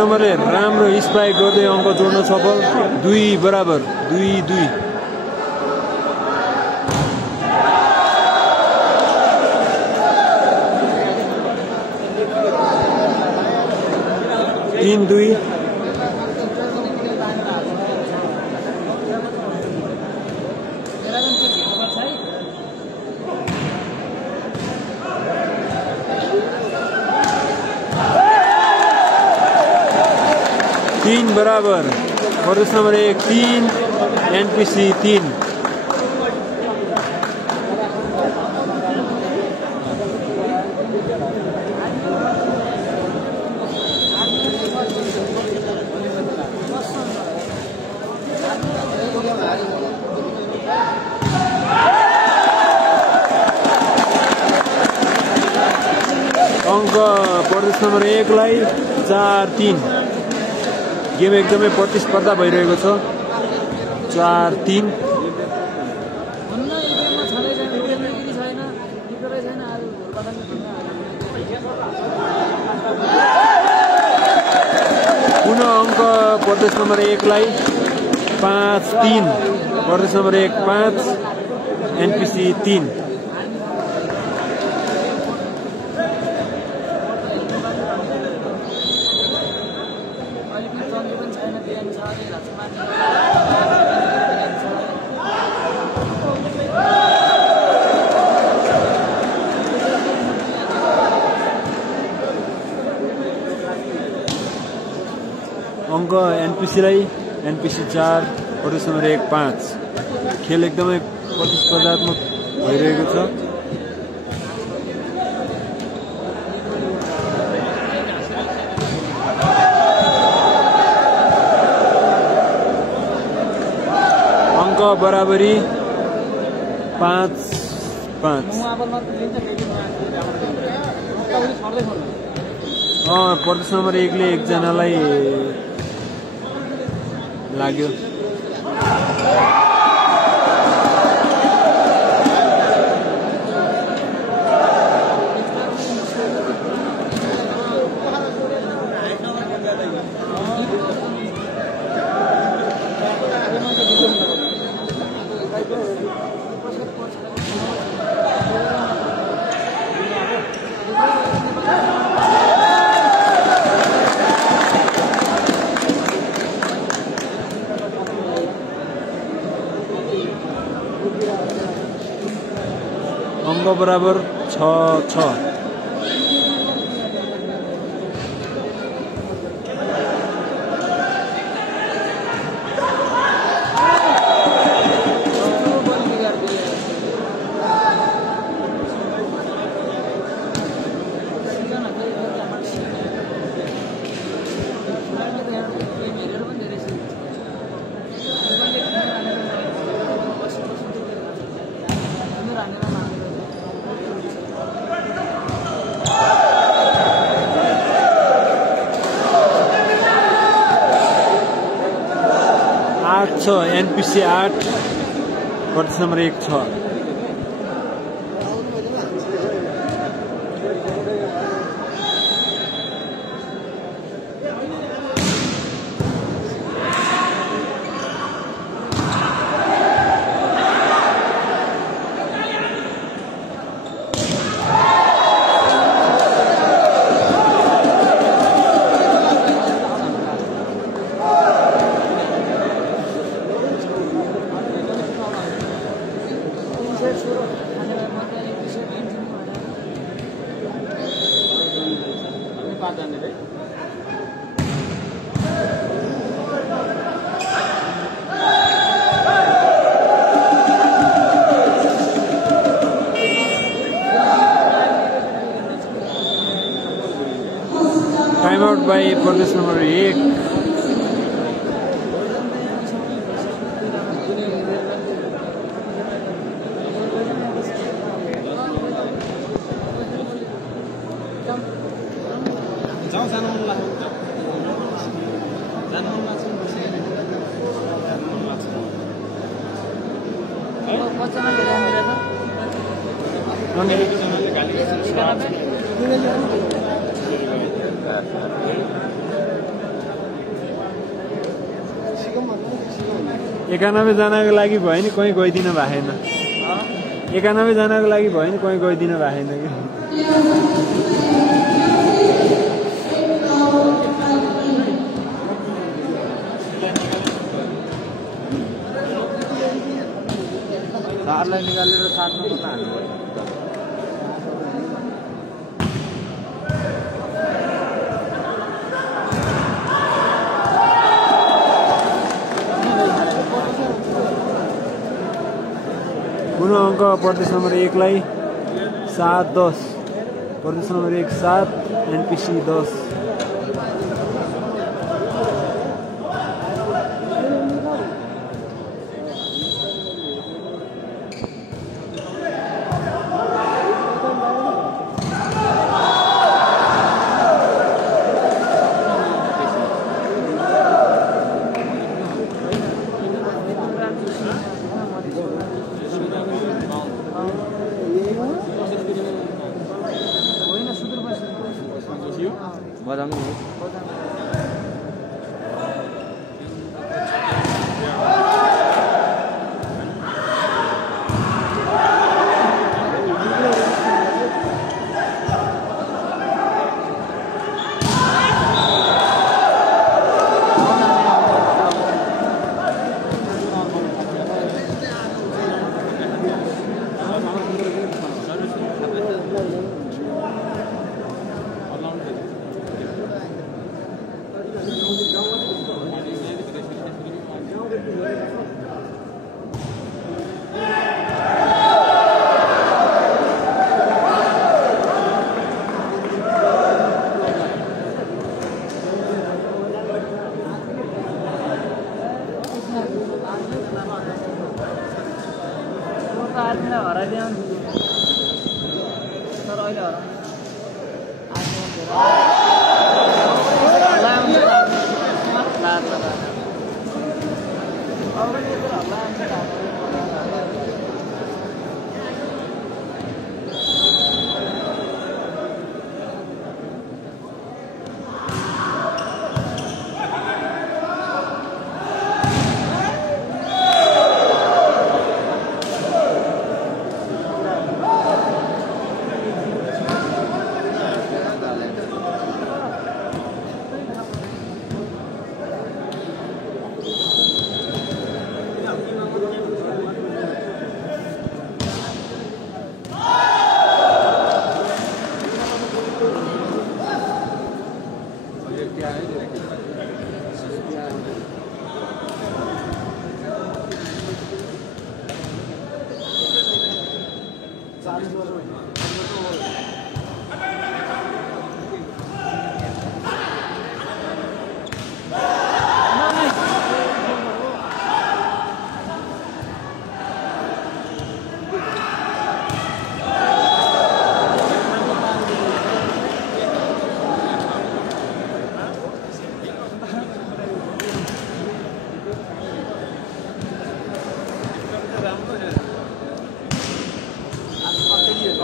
नम्बरले राम्रो स्पाइक गर्दै अङ्क जोड्न सफल 2 बराबर 2-2 3-2 3 बराबर प्रदेश नंबर 1 3 एनपीसी 3 अंक प्रदेश नंबर 1 लाई 4-3 गेम एकदमै प्रतिस्पर्धा भइरहेको छ 4-3 पुनः अंक प्रदेश नंबर 1 लाई 5-3 प्रदेश नंबर 1 5 एनपीसी 3 अंक एनपीसी 4 प्रदेश नंबर 1 5 खेल एकदमै प्रतिस्पर्धात्मक भइरहेको छ अंक बराबरी 5-5 प्रदेश नंबर 1 ले एकजनालाई लाग्यो अंक बराबर 6-6 8 एनपीसी 8 प्रदेश नंबर 1 6 टाइम आउट बाई प्रदेश नंबर 1 91 जनाको लागि भयो नि कहीँ गइदिन भएन 91 जनाको लागि भयो नि कहीँ गइदिन भएन कि तारलाई निकालेर साट्नु पर्छ हामीलाई कुन अङ्क प्रदेश नम्बर 1 लाई 7-10 प्रदेश नम्बर 1 7 एनपिसी 10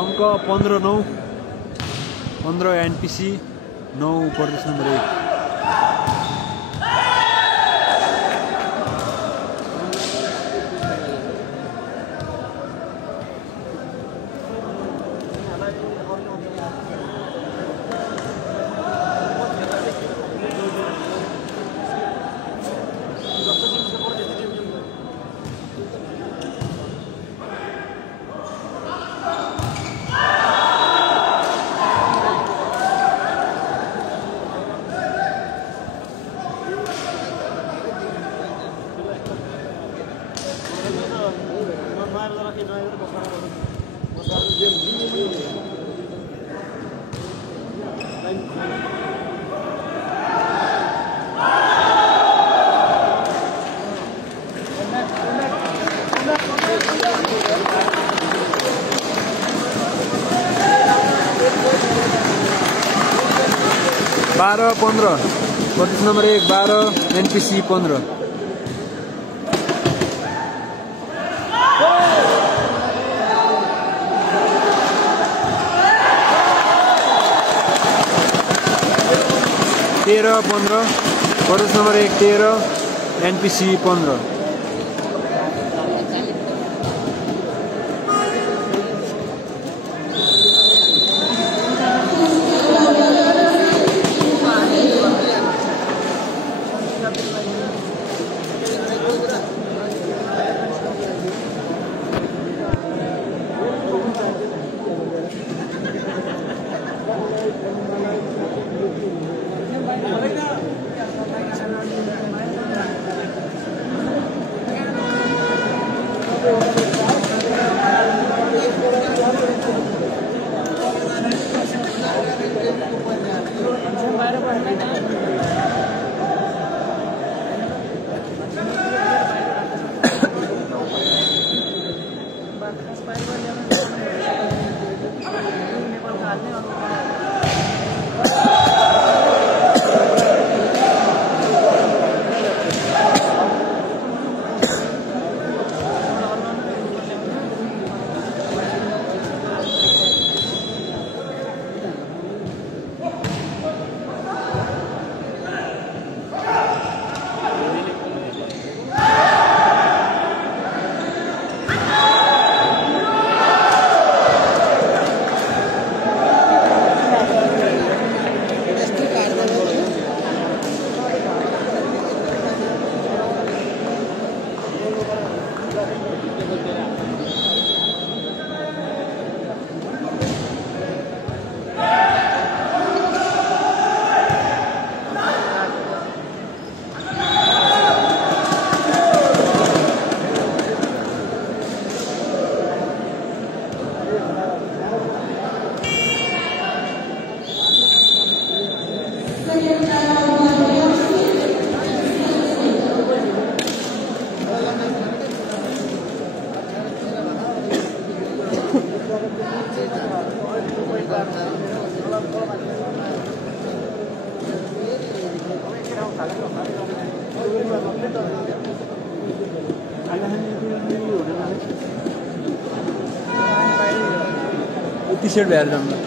अङ्क 15-9 15 एनपिसी 9 प्रदेश नम्बर 1 12-15 प्रदेश नम्बर 1 12 एनपिसी 15 13-15 प्रदेश नम्बर 1 13 एनपिसी 15 टी-शर्ट भएर जाऊँ नंबर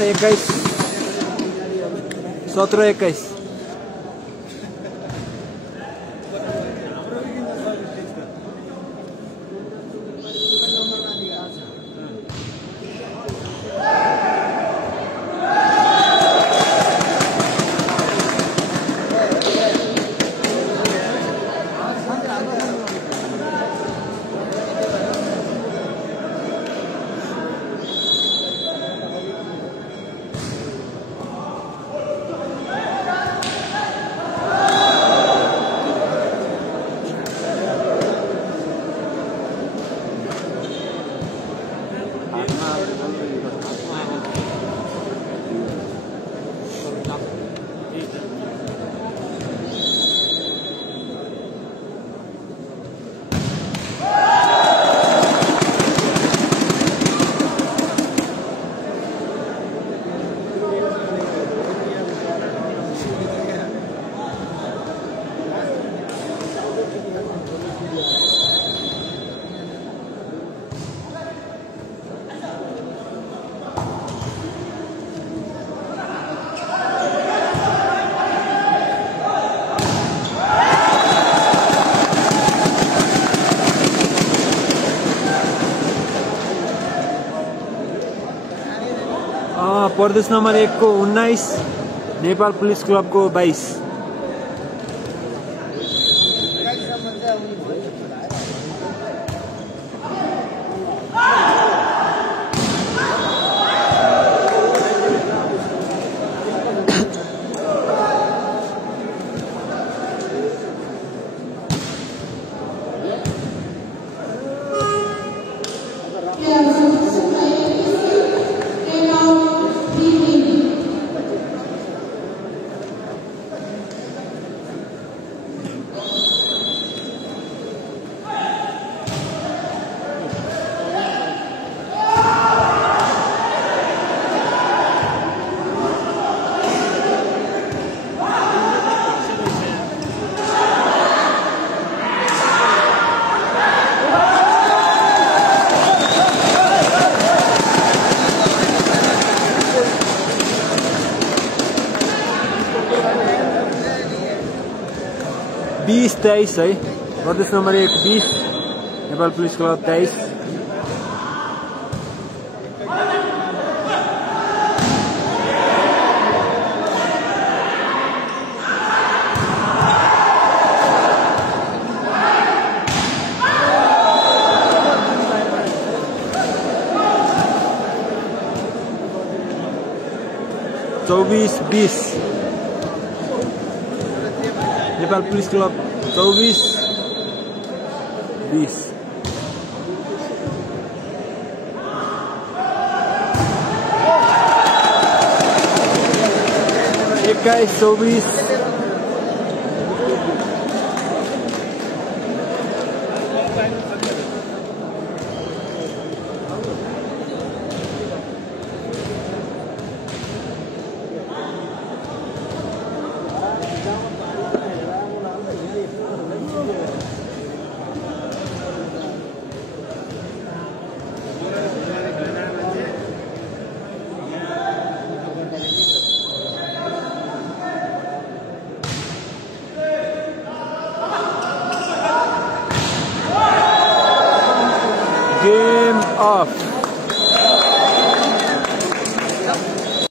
21 17-21 प्रदेश नम्बर 1 को 19, नेपाल पुलिस क्लब को 22। बीस 23 है। प्रदेश नम्बर 1 20, नेपाल पुलिस क्लब 23। चौबीस 20, नेपाल पुलिस क्लब 24 20। 21 24